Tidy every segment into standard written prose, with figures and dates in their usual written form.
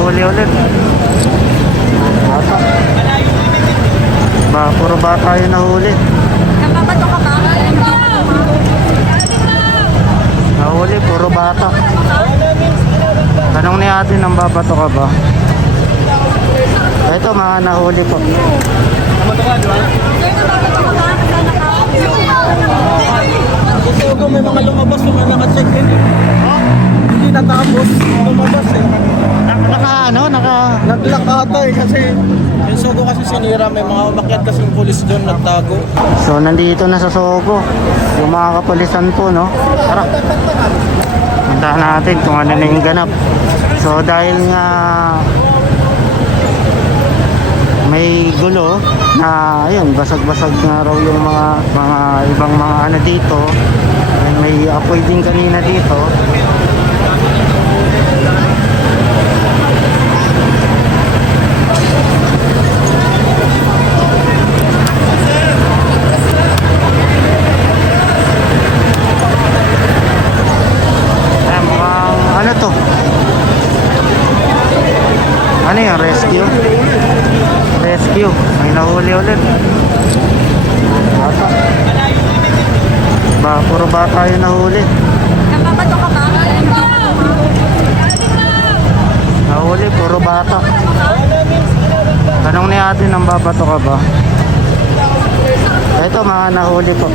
nahuli ulit. Bata. Puro bata yung nahuli. Nababato ka ba? Nahuli, puro bata. Tanong ni ate, nang babato ka ba? Ito, mga nahuli po. Kasi kung may mga lumabas, yung mga naka-check in. Hindi natapos, lumabas eh. Nag-lock ata eh kasi yung Sogo kasi sinira, may mga umakyat kasi yung pulis doon nagtago. So, nandito na sa Sogo. Yung mga kapulisan po, no? Tara. Puntahan natin kung ano na yung ganap. So, dahil nga may gulo na ayun, basag-basag na raw yung mga ibang mga ano dito. May apoy din kanina dito. Ayan, mukhang ano to? Ano yung rescue? Rescue, may nahuli ulit. Bata. Puro bata yung nahuli. Nababato ka ba? Nahuli, puro bata. Tanong ni ate, nang babato ka ba? Ito, mga nahuli po.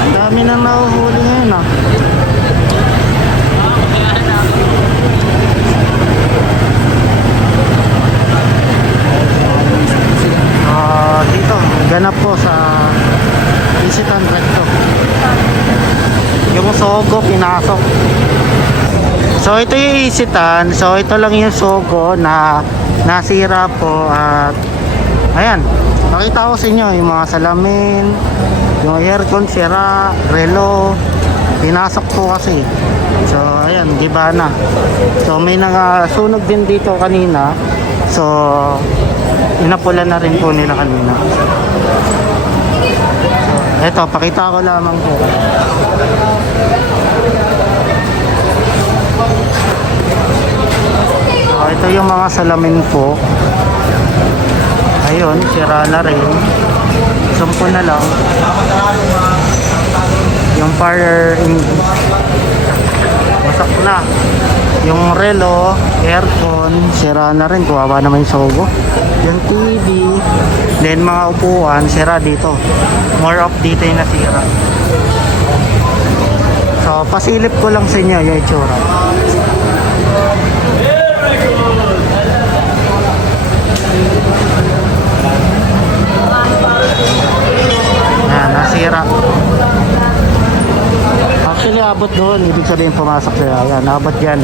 Ang dami nang nahuhuli ngayon ah. Dito, ganap po sa Isitan Recto. Yung Sogo pinasok. So ito yung Isitan. So ito lang yung Sogo na nasira po. At ayan, nakita ko sa inyo yung mga salamin, yung aircon sira, relo pinasok po kasi. So ayan, gibana. So may nangasunog din dito kanina. So inapula na rin po nila kanina. So, eto, pakita ko lamang po. So, ito yung mga salamin po. Ayun, sira na rin. Sumpo na lang. Yung fire wasak na. Yung relo, aircon, sira na rin. Kuwawa naman yung Sogo. Yung TV, then mga upuan, sira dito. More of dito yung nasira. So, pasilip ko lang sa inyo yung itsura. Yan, nasira. Actually, abot doon. Ibig sabihin pumasok siya. Yan, abot yan.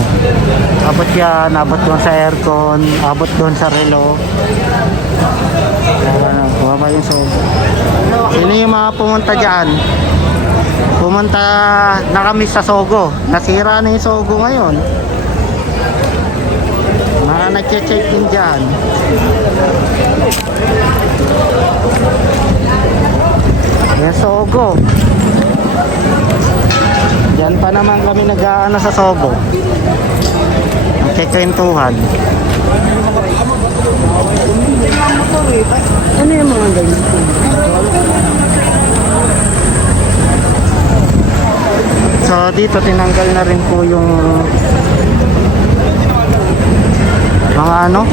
Abot yan. Abot doon sa aircon. Abot doon sa relo. Yan, bumaba yung Sogo. Sino yung mga pumunta dyan? Pumunta na kami sa Sogo. Nasira na yung Sogo ngayon. Mga nag-check in dyan. Yan Sogo. Diyan pa naman kami nag-aano sa Sogo. Kikwentuhan. Ano yung mga ganyan? So dito tinanggal na rin po yung mga ano,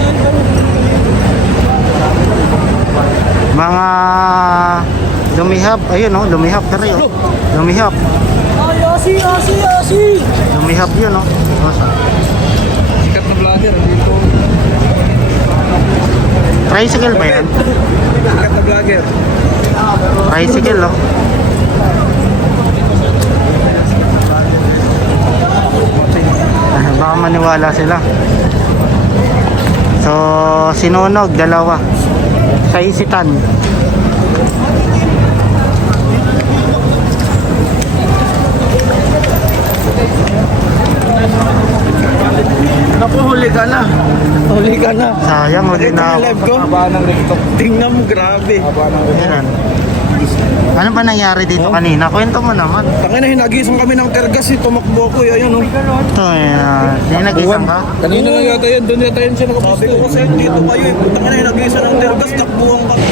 mga lumihap. Ayun o, lumihap na rin o. Lumihap. Asi! Lumihap yun o. Sikat na vlogger dito. Tricycle ba yan? Sikat na vlogger. Tricycle o. Baka maniwala sila. So sinunog dalawa sa Isitan. Naku, huli ka na. Huli ka na. Sayang, huli na ako. Live ko. Haba ng rekto. Tingnan mo, grabe. Haba ng rekto. Ayan. Ano ba nangyari dito kanina? Kwento mo naman. Tangina, hinagisan kami ng tergas eh. Tumakbo ako eh. Ayun oh. Ito eh, nag-isang ka? Kanina lang yata yun. Doon yata yun siya nakapisto. Sabi ko kasi dito kayo eh. Tangina, hinagisan ng tergas. Takbuhan kami.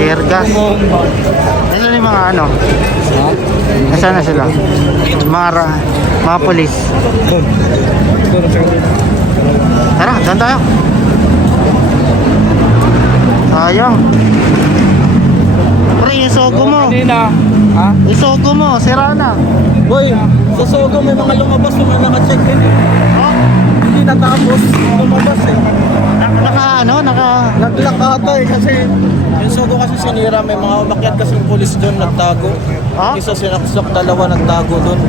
Tear gas. Nasaan yung mga ano? Nasaan na sila? Mga polis. Tara, saan tayo? Sayang. Pre, yung sogo mo. Kanina. Ha? Yung sogo mo, sira na. Boy, sa Sogo may mga lumabas yung mga naka-check in eh. Hindi natapos. Lumabas eh. Nag-lock ata eh kasi yung Sogo kasi sinira. May mga umakyat kasi yung police doon nagtago. Ha? Isa sinaksak, dalawa nagtago doon.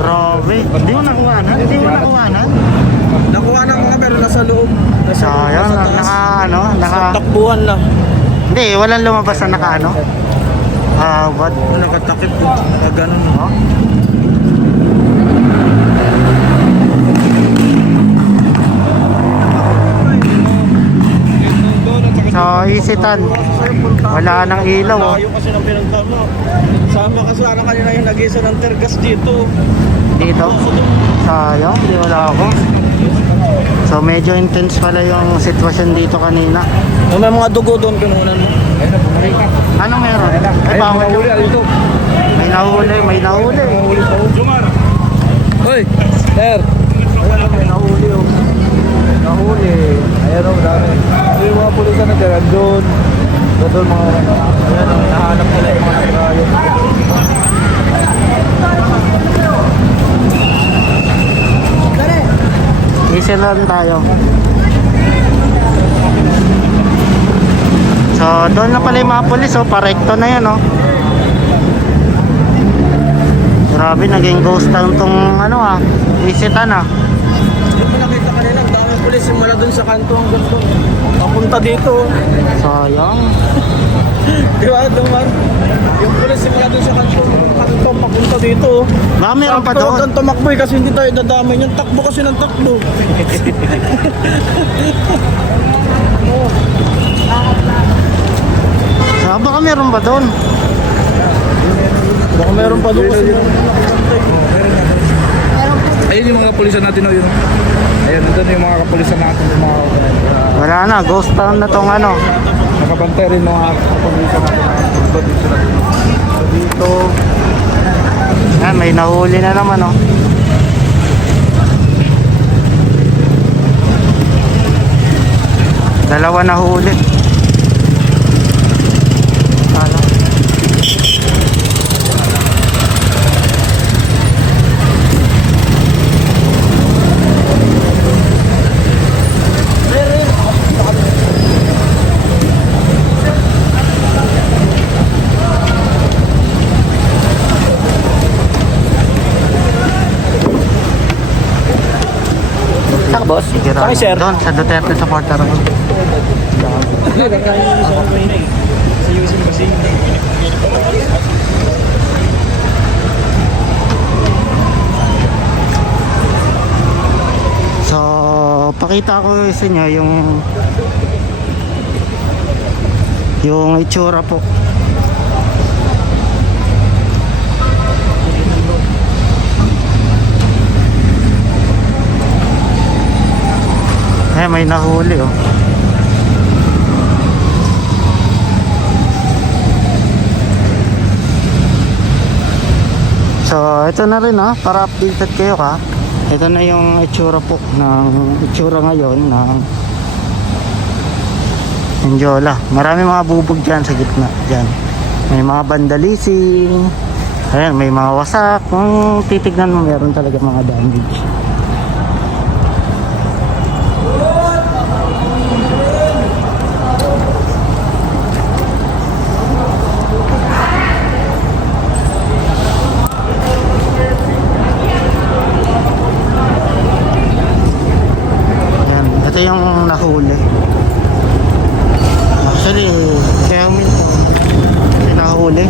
Grabe. Hindi mo nakuhanan? Hindi mo nakuhanan? Nakuha ng mga pero nasa loob. Nasa loob, Sayang, nasa taas. Takbuhan na. Hindi, walang lumabas na naka ano? What? Nakatakip po. Nakaganon. Oh? So, isitan. Wala nang ilaw oh. Layo kasi ng pinagkama. Sama ka sana kanina yung nag-isa ng tergas dito. Dito. Sayang, hindi wala ako. So, medyo intense pala yung sitwasyon dito kanina. May mga dugo doon kinunan mo. Anong meron? Ay, bawal yun. May nahuli, may nahuli. Hoy, sir. Ayan, may nahuli oh. Nahuli. Ayan oh, dami. Yung mga pulisan na dyan, doon. Doon mga, ayan oh, nahanap nila yung mga sirayo. Isa lang tayo. So, doon na pala yung mga polis, oh. Parekto na yan, oh. Grabe, naging ghost town tong, ano, ah. Isitan, ah. Yung mo nakita kanila, ang daming pulis simula doon sa kanto hanggang doon. Papunta dito. Sayang. Di ba, Duman? Yung pulis simula doon sa kanto, papunta dito. Baka meron pa doon. Huwag kang tumakbo eh, kasi hindi tayo dadamay. Yung takbo kasi ng takbo. So, baka meron pa doon. Baka meron pa doon kasi. Ayun yung mga pulisan natin. Oh, yun. Ayun, doon yung mga kapulisan natin. Yung mga, Wala na, ghost town na tong, ano. nakabantay rin mga kapulisan natin. So, dito. Yan, may nahuli na naman, oh. Dalawa na huli. Ano? Saka boss? Sige, Saka sir? doon, sa Duterte supporter ako. So, pakita ko sa inyo yung itsura po. Eh, may nahuli oh. So, ito na rin para updated kayo ka. Ito na yung itsura po itsura ngayon ng Enjola. Marami mga bubog dyan sa gitna. Dyan. May mga vandalism. Ayan, may mga wasak. Kung titignan mo, meron talaga mga damage. Ito yung nahuli. Actually, kaya yung nahuli.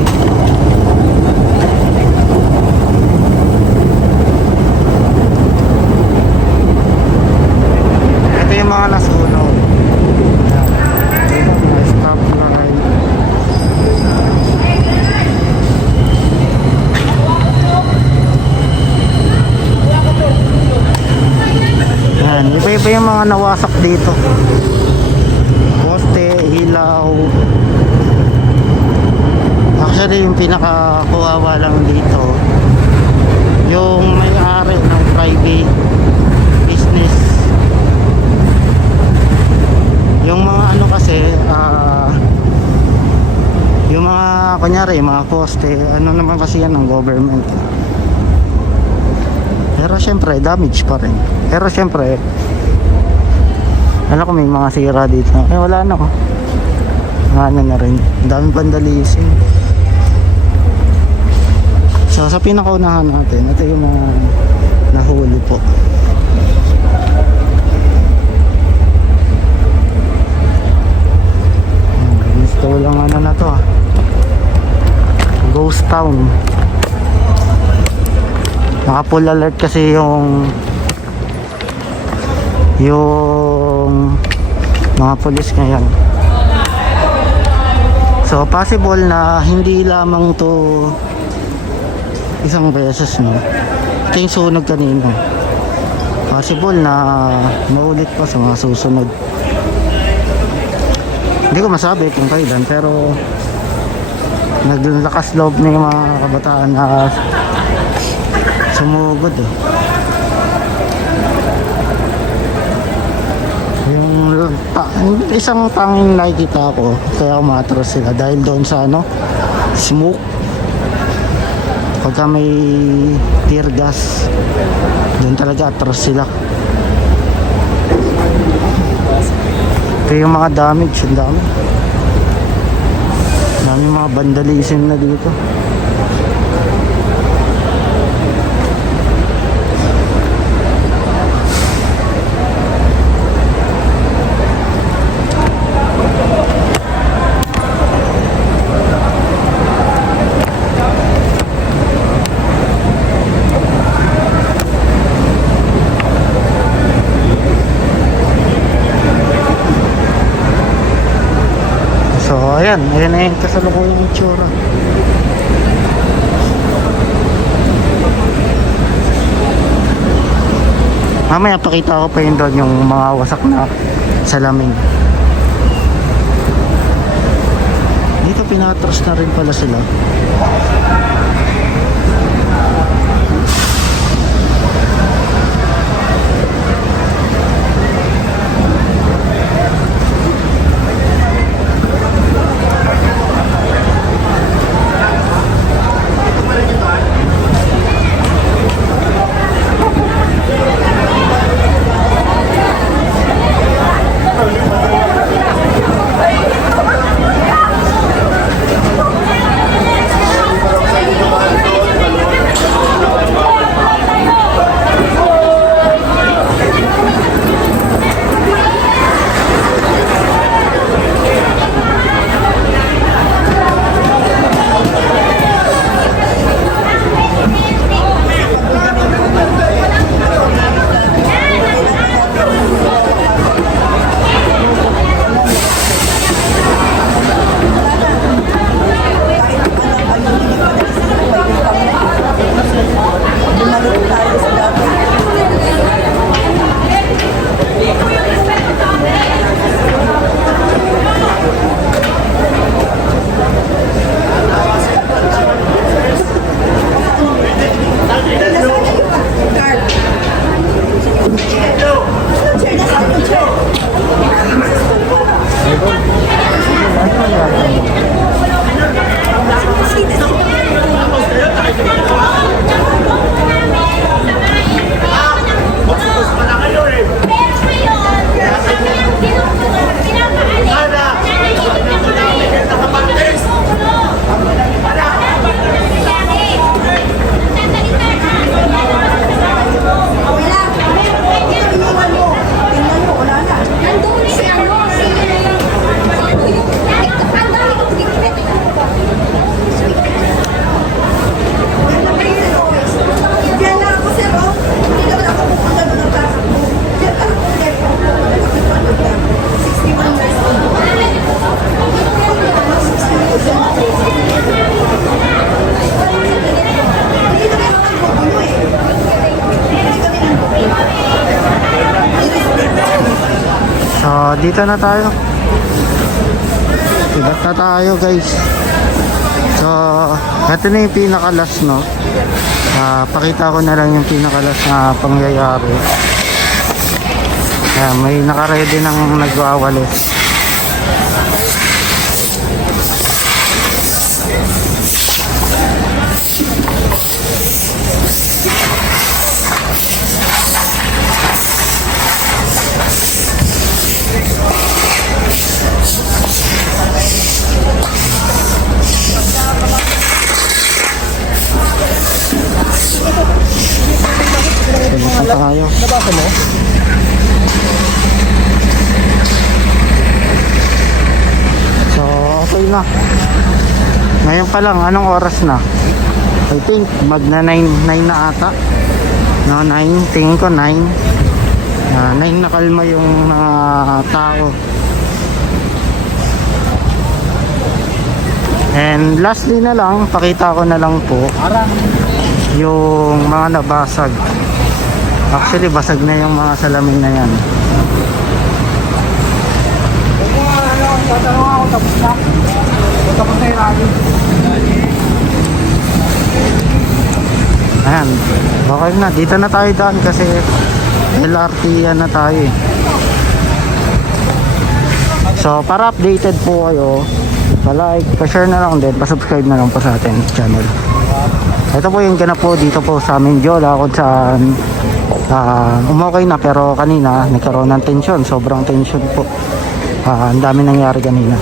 yung mga nawasak dito. Poste, ilaw. Actually, yung pinakakuwawa lang dito, yung may-ari ng private business. Yung mga ano kasi, yung mga, kunyari, mga poste, ano naman kasi yan ng government. Pero syempre, damage pa rin. Pero syempre, alam ko may mga sira dito. Eh, wala na ko. Ano na rin. Daming vandalism. So, sa pinakaunahan natin, ito yung mga nahuli po. Gusto lang ano na to, Ghost Town. Naka full alert kasi yung mga pulis ngayon. So possible na hindi lamang to isang beses, no? Ito yung sunog kanina. Possible na maulit pa sa mga susunod. Hindi ko masabi kung kailan, pero naglakas loob na yung mga kabataan na sumugod eh. Yung isang tanging nakikita ko kaya umatras sila dahil doon sa ano, smoke. Pagka may tear gas, doon talaga atras sila. Ito yung mga damage, ang dami. Dami mga vandalism na dito. So ayan na yung kasalukuyang itsura. Mamaya pakita ko pa yun doon yung mga wasak na salamin. Dito pinatras na rin pala sila. dito na tayo. Ibat na tayo guys. So, ito na yung pinaka-last, no? Pakita ko na lang yung pinaka-last na pangyayari. May naka-ready ng nagwawalis. Punta tayo. Nabasa mo? So, okay na. Ngayon pa lang, anong oras na? I think, magna 9 na ata. No, 9. Tingin ko 9. 9 na kalma yung tao. And lastly na lang, pakita ko na lang po yung mga nabasag. Actually, basag na yung mga salamin na yan. Tatanong ako, tapos na. Tapos na yung rally. Ayan, okay na. Dito na tayo daan kasi LRT yan na tayo eh. So, para updated po kayo, pa-like, pa-share na lang din, pa-subscribe na lang po sa ating channel. Ito po yung ganap po dito po sa aming Jola kung saan umokay na pero kanina nagkaroon ng tension, sobrang tension po. Ang dami nangyari kanina.